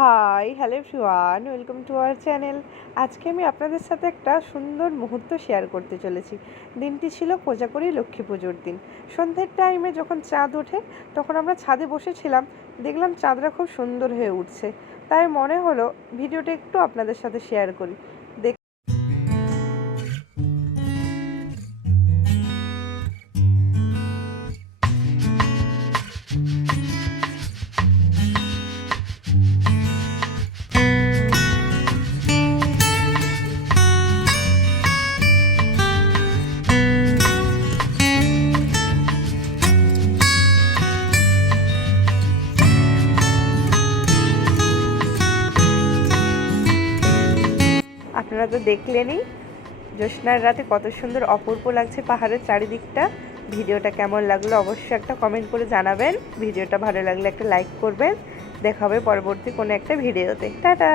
Hi hello everyone, welcome to our channel. আজকে আমি আপনাদের সাথে একটা সুন্দর মুহূর্ত শেয়ার করতে চলেছি। দিনটি ছিল কোজাগরী লক্ষ্মী পুজোর দিন। সন্ধ্যের টাইমে যখন চাঁদ ওঠে তখন আমরা ছাদে বসেছিলাম, দেখলাম চাঁদরা খুব সুন্দর হয়ে উঠছে। তাই মনে হলো ভিডিওটা একটু আপনাদের সাথে শেয়ার করি। আপনারা তো দেখলেনই জ্যোৎস্নার রাতে কত সুন্দর অপূর্ব লাগছে পাহাড়ের চারিদিকটা। ভিডিওটা কেমন লাগলো অবশ্যই একটা কমেন্ট করে জানাবেন। ভিডিওটা ভালো লাগলে একটা লাইক করবেন। দেখা হবে পরবর্তী কোনো একটা ভিডিওতে। টাটা।